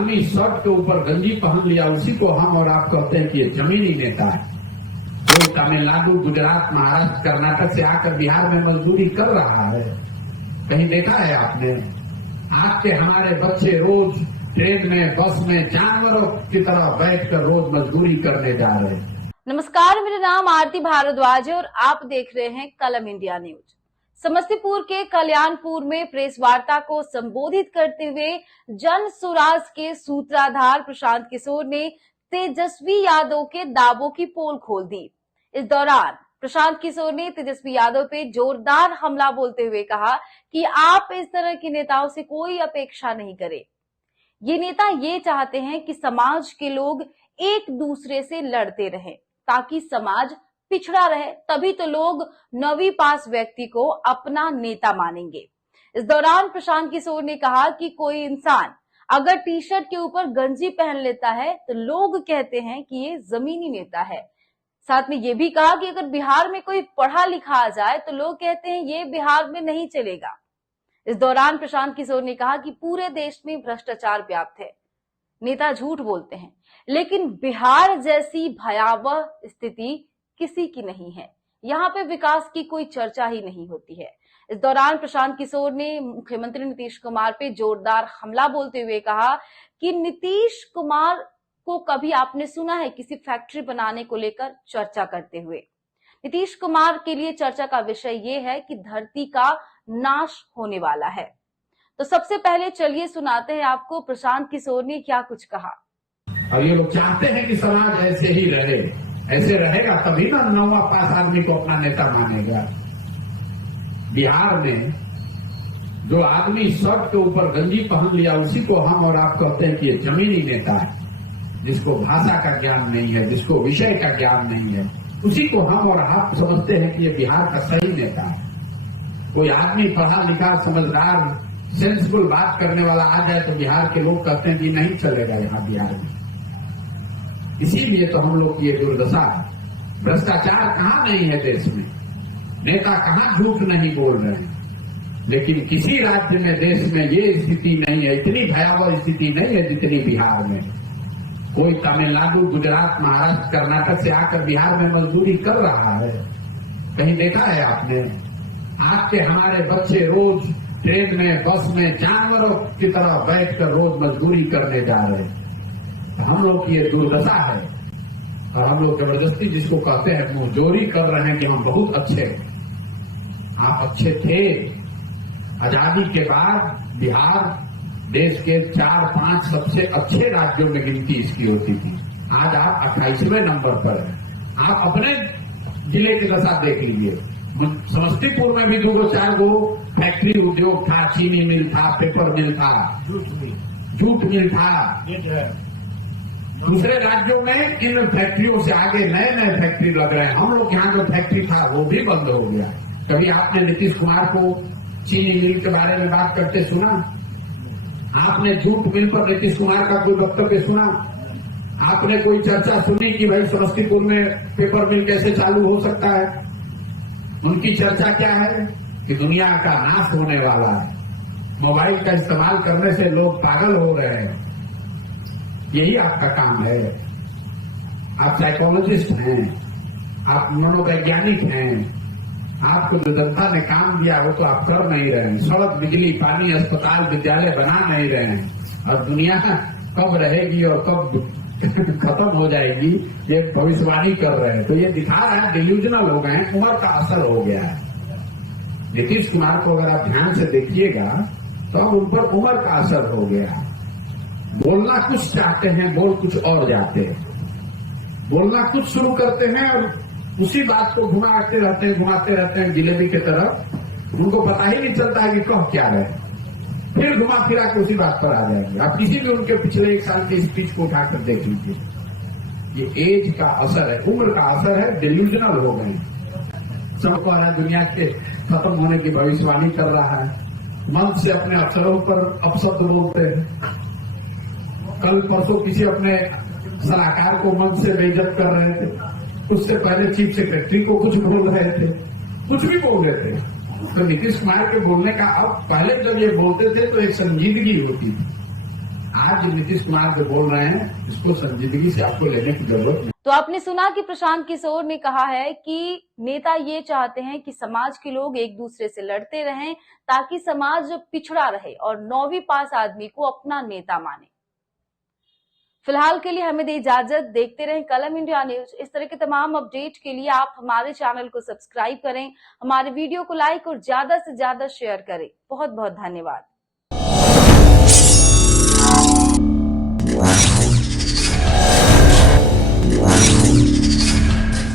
आदमी शर्ट के ऊपर गंजी पहन लिया उसी को हम और आप कहते हैं कि ये जमीनी नेता है। जो तमिलनाडु, गुजरात, महाराष्ट्र, कर्नाटक से आकर बिहार में मजदूरी कर रहा है, कहीं देखा है आपने? आज के हमारे बच्चे रोज ट्रेन में, बस में जानवरों की तरह बैठकर रोज मजदूरी करने जा रहे हैं। नमस्कार, मेरा नाम आरती भारद्वाज है और आप देख रहे हैं कलम इंडिया न्यूज। समस्तीपुर के कल्याणपुर में प्रेस वार्ता को संबोधित करते हुए जन सुराज के सूत्रधार प्रशांत किशोर ने तेजस्वी यादव के दावों की पोल खोल दी। इस दौरान प्रशांत किशोर ने तेजस्वी यादव पे जोरदार हमला बोलते हुए कहा कि आप इस तरह के नेताओं से कोई अपेक्षा नहीं करें। ये नेता ये चाहते हैं कि समाज के लोग एक दूसरे से लड़ते रहें ताकि समाज पिछड़ा रहे, तभी तो लोग 9वीं पास व्यक्ति को अपना नेता मानेंगे। इस दौरान प्रशांत किशोर ने कहा कि कोई इंसान अगर टी शर्ट के ऊपर गंजी पहन लेता है तो लोग कहते हैं कि ये जमीनी नेता है। साथ में ये भी कहा कि अगर बिहार में कोई पढ़ा लिखा आ जाए तो लोग कहते हैं ये बिहार में नहीं चलेगा। इस दौरान प्रशांत किशोर ने कहा कि पूरे देश में भ्रष्टाचार व्याप्त है, नेता झूठ बोलते हैं, लेकिन बिहार जैसी भयावह स्थिति किसी की नहीं है। यहाँ पे विकास की कोई चर्चा ही नहीं होती है। इस दौरान प्रशांत किशोर ने मुख्यमंत्री नीतीश कुमार पे जोरदार हमला बोलते हुए कहा कि नीतीश कुमार को कभी आपने सुना है किसी फैक्ट्री बनाने को लेकर चर्चा करते हुए? नीतीश कुमार के लिए चर्चा का विषय ये है कि धरती का नाश होने वाला है। तो सबसे पहले चलिए सुनाते हैं आपको प्रशांत किशोर ने क्या कुछ कहा। और ये लोग चाहते हैं कि समाज ऐसे ही रहे, ऐसे रहेगा तभी ना 9वां पास आदमी को अपना नेता मानेगा। बिहार में जो आदमी शर्ट के ऊपर गंजी पहन लिया उसी को हम और आप कहते हैं कि ये जमीनी नेता है। जिसको भाषा का ज्ञान नहीं है, जिसको विषय का ज्ञान नहीं है, उसी को हम और आप समझते हैं कि ये बिहार का सही नेता है। कोई आदमी पढ़ा लिखा, समझदार, सेंसिबल बात करने वाला आ जाए तो बिहार के लोग कहते हैं कि नहीं चलेगा यहाँ बिहार में। इसीलिए तो हम लोग की ये दुर्दशा है। भ्रष्टाचार कहाँ नहीं है देश में, नेता कहाँ झूठ नहीं बोल रहे हैं, लेकिन किसी राज्य में, देश में ये स्थिति नहीं है, इतनी भयावह स्थिति नहीं है जितनी बिहार में। कोई तमिलनाडु, गुजरात, महाराष्ट्र, कर्नाटक से आकर बिहार में मजदूरी कर रहा है, कहीं देखा है आपने? आज के हमारे बच्चे रोज ट्रेन में, बस में जानवरों की तरह बैठकर रोज मजदूरी करने जा रहे हैं। हम लोग की ये दुर्दशा है और हम लोग जबरदस्ती जिसको कहते हैं मुंहजोरी कर रहे हैं कि हम बहुत अच्छे। आप अच्छे थे। आजादी के बाद बिहार देश के 4-5 सबसे अच्छे राज्यों में गिनती इसकी होती थी। आज आप 28वें नंबर पर हैं। आप अपने जिले की दशा देख लीजिए। समस्तीपुर में भी 2-4 गो फैक्ट्री उद्योग था, चीनी मिल था, पेपर मिल था, जूट मिल था। दूसरे राज्यों में इन फैक्ट्रियों से आगे नए नए फैक्ट्री लग रहे हैं। हम लोग यहाँ जो फैक्ट्री था वो भी बंद हो गया। कभी आपने नीतीश कुमार को चीनी मिल के बारे में बात करते सुना? आपने जूट मिल पर नीतीश कुमार का कोई वक्तव्य सुना? आपने कोई चर्चा सुनी कि भाई समस्तीपुर में पेपर मिल कैसे चालू हो सकता है? उनकी चर्चा क्या है कि दुनिया का नाश होने वाला है, मोबाइल का इस्तेमाल करने से लोग पागल हो रहे हैं। यही आपका काम है। आप साइकोलॉजिस्ट हैं, आप मनोवैज्ञानिक हैं। आपको जो जनता ने काम दिया वो तो आप कर नहीं रहे हैं। सड़क, बिजली, पानी, अस्पताल, विद्यालय बना नहीं रहे हैं। और दुनिया कब रहेगी और कब खत्म हो जाएगी ये भविष्यवाणी कर रहे हैं। तो ये दिखा रहा है डिल्यूजनल हो गए हैं, उम्र का असर हो गया है। नीतीश कुमार को अगर आप ध्यान से देखिएगा तो अब उन पर उम्र का असर हो गया है। बोलना कुछ चाहते हैं, बोल कुछ और जाते हैं। बोलना कुछ शुरू करते हैं और उसी बात को घुमाते रहते हैं जिलेबी की तरफ। उनको पता ही नहीं चलता है कि कह क्या रहे, फिर घुमा फिरा के उसी बात पर आ जाएंगे। आप किसी भी उनके पिछले 1 साल की स्पीच को उठाकर देख लीजिए। ये एज का असर है, उम्र का असर है, डिल्यूजनल हो गए। सबको आना दुनिया के खत्म होने की भविष्यवाणी कर रहा है। मन से अपने अफसरों पर अपशब्द बोलते हैं। कल परसों किसी अपने सलाहकार को मन से बेइज्जत कर रहे थे। उससे पहले चीफ सेक्रेटरी को कुछ बोल रहे थे, कुछ भी बोल रहे थे। तो नीतीश कुमार के बोलने का अब, पहले जब ये बोलते थे तो एक संजीदगी होती थी। आज नीतीश कुमार जो बोल रहे हैं इसको संजीदगी से आपको लेने की जरूरत नहीं। तो आपने सुना कि प्रशांत किशोर ने कहा है कि नेता ये चाहते हैं कि समाज के लोग एक दूसरे से लड़ते रहें ताकि समाज पिछड़ा रहे और 9वीं पास आदमी को अपना नेता माने। फिलहाल के लिए हमें दे इजाजत। देखते रहें कलम इंडिया न्यूज। इस तरह के तमाम अपडेट के लिए आप हमारे चैनल को सब्सक्राइब करें, हमारे वीडियो को लाइक और ज्यादा से ज्यादा शेयर करें। बहुत बहुत धन्यवाद।